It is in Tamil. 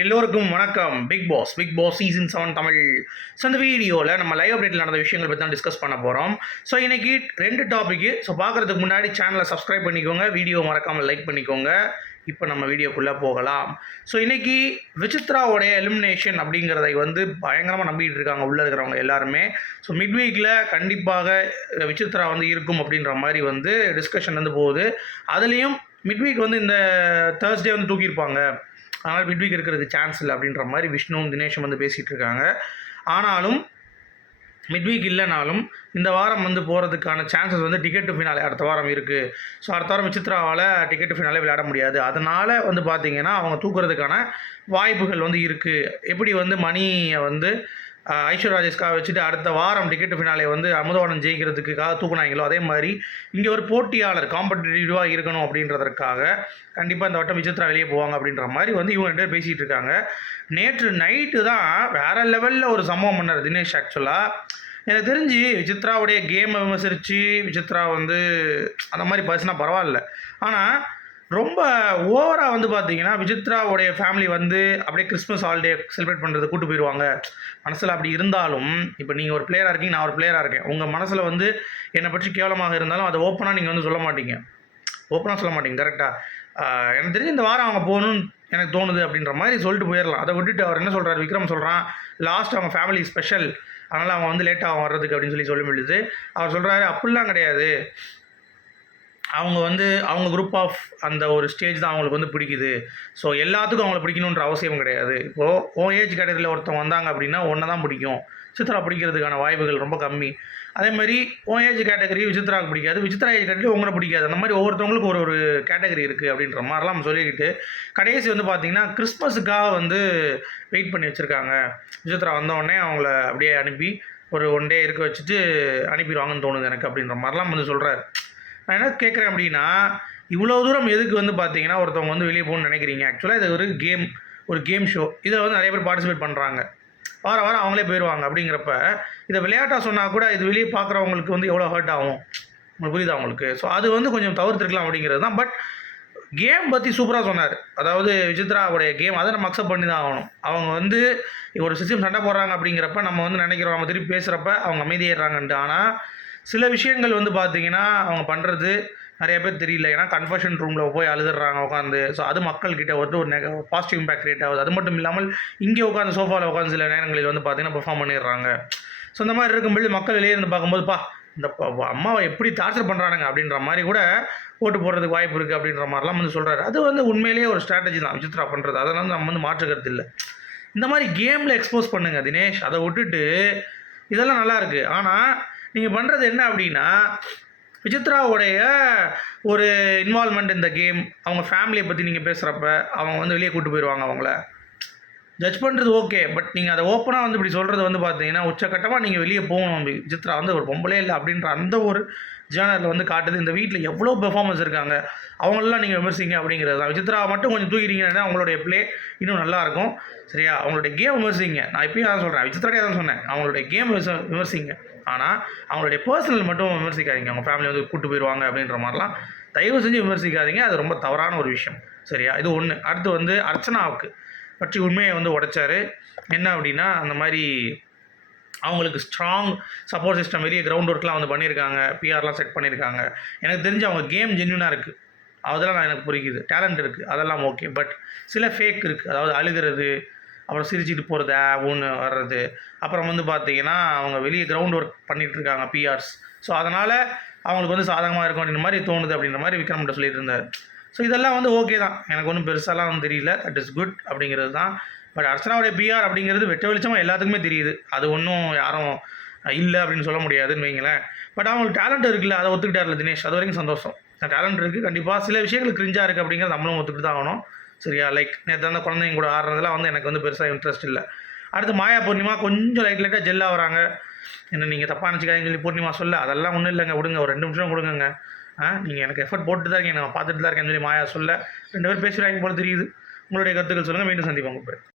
எல்லோருக்கும் வணக்கம். Bigg Boss Bigg Boss season seven Tamil. So இந்த வீடியோவில் நம்ம லைவ் அப்டேட்டில் நடந்த விஷயங்கள் பற்றி தான் டிஸ்கஸ் பண்ண போகிறோம் ஸோ இன்னைக்கு ரெண்டு டாப்பிக்கு ஸோ பார்க்குறதுக்கு முன்னாடி சேனலை சப்ஸ்கிரைப் பண்ணிக்கோங்க. வீடியோ மறக்காமல் லைக் பண்ணிக்கோங்க. இப்போ நம்ம வீடியோக்குள்ளே போகலாம். ஸோ இன்றைக்கி விசித்ராவோடைய எலிமினேஷன் அப்படிங்கிறதை வந்து பயங்கரமாக நம்பிக்கிட்டு இருக்காங்க உள்ளே இருக்கிறவங்க எல்லாருமே. ஸோ மிட் வீக்கில் கண்டிப்பாக விசித்ரா வந்து இருக்கும் அப்படின்ற மாதிரி வந்து டிஸ்கஷன் வந்து போகுது. அதுலேயும் மிட் வீக் வந்து இந்த தேர்ஸ்டே வந்து தூக்கியிருப்பாங்க. அதனால் மிட் வீக் இருக்கிறதுக்கு சான்ஸ் இல்லை அப்படின்ற மாதிரி விஷ்ணுவும் தினேஷும் வந்து பேசிகிட்டு இருக்காங்க. ஆனாலும் மிட்வீக் இல்லைனாலும் இந்த வாரம் வந்து போகிறதுக்கான சான்சஸ் வந்து டிக்கெட் டு ஃபினாலே அடுத்த வாரம் இருக்குது ஸோ அடுத்த வாரம் விசித்ராவால் டிக்கெட் ஃபினாலே விளையாட முடியாது. அதனால் வந்து பார்த்திங்கன்னா அவங்க தூக்குறதுக்கான வாய்ப்புகள் வந்து இருக்குது எப்படி வந்து மணியை வந்து ஐஸ்வர் ஐஸ்வர்யா வச்சுட்டு அடுத்த வாரம் டிக்கெட் ஃபினாலே வந்து அமுதவாணன் ஜெயிக்கிறதுக்காக தூக்குனாங்களோ அதே மாதிரி இங்கே ஒரு போட்டியாளர் காம்படிட்டிவாக இருக்கணும் அப்படின்றதற்காக கண்டிப்பாக இந்த வட்டம் விசித்ரா வெளியே போவாங்க அப்படின்ற மாதிரி வந்து இவங்க ரெண்டு பேர் பேசிகிட்டு இருக்காங்க. நேற்று நைட்டு தான் வேறு லெவலில் ஒரு சம்பவம் பண்ணார் தினேஷ் ஆக்சுவலாக எனக்கு தெரிஞ்சு விசித்ராவுடைய கேமை விமர்சித்து விசித்ரா வந்து அந்த மாதிரி பேசினா பரவாயில்ல. ஆனால் ரொம்ப ஓவராக வந்து பார்த்தீங்கன்னா விசித்ராவுடைய ஃபேமிலி வந்து அப்படியே கிறிஸ்மஸ் ஹாலிடே செலிப்ரேட் பண்ணுறது கூட்டு போயிடுவாங்க மனசில் அப்படி இருந்தாலும் இப்போ நீங்கள் ஒரு பிளேயராக இருக்கீங்க நான் ஒரு பிளேயராக இருக்கேன். உங்கள் மனசில் வந்து என்னை பற்றி கேவலமாக இருந்தாலும் அதை ஓப்பனாக நீங்கள் வந்து சொல்ல மாட்டீங்க. ஓப்பனாக சொல்ல மாட்டீங்க கரெக்டாக எனக்கு தெரிஞ்சு இந்த வாரம் அவங்க போகணும்னு எனக்கு தோணுது அப்படின்ற மாதிரி சொல்லிட்டு போயிடலாம். அதை விட்டுட்டு அவர் என்ன சொல்கிறார் விக்ரம் சொல்கிறான் லாஸ்ட் அவங்க ஃபேமிலி ஸ்பெஷல் அதனால் அவங்க வந்து லேட்டாக ஆகும் வர்றதுக்கு அப்படின்னு சொல்லி சொல்ல முடியுது அவர் சொல்கிறாரு அப்படிலாம் கிடையாது. அவங்க வந்து அவங்க குரூப் ஆஃப் அந்த ஒரு ஸ்டேஜ் தான் அவங்களுக்கு வந்து பிடிக்குது. ஸோ எல்லாத்துக்கும் அவங்கள பிடிக்கணுன்ற அவசியம் கிடையாது. இப்போது ஓ ஏஜ் கேட்டகரியில் ஒருத்தவங்க வந்தாங்க அப்படின்னா ஒன்றை தான் பிடிக்கும். சித்ரா பிடிக்கிறதுக்கான வாய்ப்புகள் ரொம்ப கம்மி. அதே மாதிரி ஓ ஏஜ் கேட்டகரி விசித்ராவுக்கு பிடிக்காது. விசித்ரா ஏஜ் கேட்டகரி உங்களை பிடிக்காது. அந்த மாதிரி ஒவ்வொருத்தவங்களுக்கு ஒரு ஒரு கேட்டகரி இருக்குது அப்படின்ற மாதிரிலாம் நம்ம சொல்லிக்கிட்டு கடைசி வந்து பார்த்திங்கன்னா கிறிஸ்மஸுக்காக வந்து வெயிட் பண்ணி வச்சுருக்காங்க. விசித்ரா வந்தோடனே அவங்கள அப்படியே அனுப்பி ஒரு ஒன் டே இருக்க வச்சுட்டு அனுப்பிடுவாங்கன்னு தோணுது எனக்கு அப்படின்ற மாதிரிலாம் வந்து சொல்கிறார் நான் என்ன கேட்குறேன் அப்படின்னா இவ்வளோ தூரம் எதுக்கு வந்து பார்த்தீங்கன்னா ஒருத்தவங்க வந்து வெளியே போகணும்னு நினைக்கிறீங்க? ஆக்சுவலாக இது ஒரு கேம் ஒரு கேம் ஷோ இதில் வந்து நிறைய பேர் பார்ட்டிசிபேட் பண்ணுறாங்க வார வாரம் அவங்களே போயிடுவாங்க அப்படிங்கிறப்ப இதை விளையாட்டாக சொன்னால் கூட இது வெளியே பார்க்குறவங்களுக்கு வந்து எவ்வளோ ஹர்ட் ஆகும்? உங்களுக்கு புரியுதா உங்களுக்கு? ஸோ அது வந்து கொஞ்சம் தவிர்த்துருக்கலாம் அப்படிங்கிறது தான். பட் கேம் பற்றி சூப்பராக சொன்னார். அதாவது விசித்ராவுடைய கேம் அதை நம்ம அக்செப்ட் பண்ணி தான் ஆகணும். அவங்க வந்து ஒரு சிஸ்டம் சண்டை போடுறாங்க அப்படிங்கிறப்ப நம்ம வந்து நினைக்கிறோம். நம்ம திருப்பி பேசுகிறப்ப அவங்க அமைதியேறாங்கன்ட்டு ஆனால் சில விஷயங்கள் வந்து பார்த்தீங்கன்னா அவங்க பண்ணுறது நிறைய பேர் தெரியல. ஏன்னா கன்ஃபர்ஷன் ரூமில் போய் அழுதுறாங்க உட்காந்து ஸோ அது மக்கள்கிட்ட வந்து ஒரு நெக பாசிட்டிவ் இம்பாக்ட் கிரியேட் ஆகுது. அது மட்டும் இல்லாமல் இங்கே உட்காந்து சோஃபாவில் உட்காந்து சில நேரங்களில் வந்து பார்த்தீங்கன்னா பெர்ஃபார்ம் பண்ணிடுறாங்க. ஸோ இந்த மாதிரி இருக்கும்போது மக்கள் வெளியே இருந்து பார்க்கும்போதுப்பா இந்த அம்மாவை எப்படி டார்ச்சர் பண்ணுறானுங்க அப்படின்ற மாதிரி கூட ஓட்டு போடுறதுக்கு வாய்ப்பு இருக்குது அப்படின்ற மாதிரிலாம் வந்து சொல்கிறாரு அது வந்து உண்மையிலேயே ஒரு ஸ்ட்ராட்டஜி தான். விசித்ரா பண்ணுறது அதெல்லாம் நம்ம வந்து மாற்றுக்கிறது இல்லை. இந்த மாதிரி கேமில் எக்ஸ்போஸ் பண்ணுங்கள் தினேஷ். அதை விட்டுட்டு இதெல்லாம் நல்லாயிருக்கு ஆனால் நீங்கள் பண்ணுறது என்ன அப்படின்னா விசித்ராவுடைய ஒரு இன்வால்மெண்ட் இந்த கேம் அவங்க ஃபேமிலியை பற்றி நீங்கள் பேசுகிறப்ப அவங்க வந்து வெளியே கூட்டு போயிடுவாங்க அவங்கள. ஜட்ஜ் பண்ணுறது ஓகே பட் நீங்கள் அதை ஓப்பனாக வந்து இப்படி சொல்கிறது வந்து பார்த்தீங்கன்னா உச்சக்கட்டமாக நீங்கள் வெளியே போகணும். அப்படி விசித்ரா வந்து ஒரு பொம்பளே இல்லை அப்படின்ற அந்த ஒரு ஜேனரில் வந்து காட்டுது. இந்த வீட்டில் எவ்வளோ பெர்ஃபார்மன்ஸ் இருக்காங்க? அவங்களெலாம் நீங்கள் விமர்சிங்க அப்படிங்கிறது தான். விசித்ரா மட்டும் கொஞ்சம் தூக்கிட்டீங்கன்னா அவங்களுடைய ப்ளே இன்னும் நல்லாயிருக்கும் சரியா? அவங்களுடைய கேம் விமர்சிங்க. நான் இப்பயும் தான் சொல்கிறேன் விசித்ராடே தான் சொன்னேன். அவங்களுடைய கேம் விமர்சிங்க. ஆனால் அவங்களுடைய பர்சனல் மட்டும் விமர்சிக்காதீங்க. அவங்க ஃபேமிலி வந்து கூட்டு போயிடுவாங்க அப்படின்ற மாதிரிலாம் தயவு செஞ்சு விமர்சிக்காதீங்க. அது ரொம்ப தவறான ஒரு விஷயம். சரியா? இது ஒன்று அடுத்து வந்து அர்ச்சனாவுக்கு பற்றி உண்மையை வந்து உடைச்சாரு. என்ன அப்படின்னா அந்த மாதிரி அவங்களுக்கு ஸ்ட்ராங் சப்போர்ட் சிஸ்டம் வெளியே கிரவுண்ட் ஒர்க்லாம் வந்து பண்ணியிருக்காங்க பிஆர்லாம் செட் பண்ணியிருக்காங்க. எனக்கு தெரிஞ்சு அவங்க கேம் ஜென்யூனாக இருக்குது அதெல்லாம் நான் எனக்கு புரியுது. டேலண்ட் இருக்குது அதெல்லாம் ஓகே பட் சில ஃபேக் இருக்குது அதாவது அழுகிறது அப்புறம் சிரிச்சுட்டு போகிறது ஒன்று வர்றது. அப்புறம் வந்து பார்த்தீங்கன்னா அவங்க வெளியே கிரவுண்ட் ஒர்க் பண்ணிகிட்டு இருக்காங்க பிஆர்ஸ் ஸோ அதனால் அவங்களுக்கு வந்து சாதகமாக இருக்கும் அப்படின்ற மாதிரி தோணுது அப்படின்ற மாதிரி விக்ரம்கிட்ட சொல்லிட்டு இருந்தார். ஸோ இதெல்லாம் வந்து ஓகே தான். எனக்கு ஒன்றும் பெருசாலாம் தெரியல. தட் இஸ் குட் அப்படிங்கிறது தான். பட் அர்ச்சனாவுடைய பிஆர் அப்படிங்கிறது வெட்ட வெளிச்சமாக எல்லாத்துக்குமே தெரியுது. அது ஒன்றும் யாரும் இல்லை அப்படின்னு சொல்ல முடியாதுன்னு வைங்களேன். பட் அவங்களுக்கு டேலண்ட் இருக்குல்ல அதை ஒத்துக்கிட்டார்ல தினேஷ். அது வரைக்கும் சந்தோஷம். டேலண்ட் இருக்குது கண்டிப்பாக சில விஷயங்கள் கிரிஞ்சாக இருக்குது அப்படிங்கிறது நம்மளும் ஒத்துக்கிட்டு தான் ஆகணும். சரியா? லைக் நேற்று அந்த குழந்தைங்க கூட ஆடுறதுலாம் வந்து எனக்கு வந்து பெருசாக இன்ட்ரெஸ்ட் இல்லை. அடுத்து மாயா பூர்ணிமா கொஞ்சம் லைட் லைட்டாக ஜெல்லாக வராங்க. என்ன நீங்கள் தப்பாக நினச்சிக்காதீங்கன்னு சொல்லி பூர்ணிமா சொல்ல. அதெல்லாம் ஒன்றும் இல்லைங்க. விடுங்க. ஒரு ரெண்டு நிமிஷம் கொடுங்க ஆ நீங்கள் எனக்கு எஃபர்ட் போட்டு தான் இருக்கீங்க. நான் பார்த்துட்டு தான் இருக்கேன்னு சொல்லி மாயா சொல்ல. ரெண்டு பேர் பேசுகிறாங்க போல தெரியுது. உங்களுடைய கருத்துக்கள் சொல்லுங்கள் மீண்டும் சந்திப்பாங்க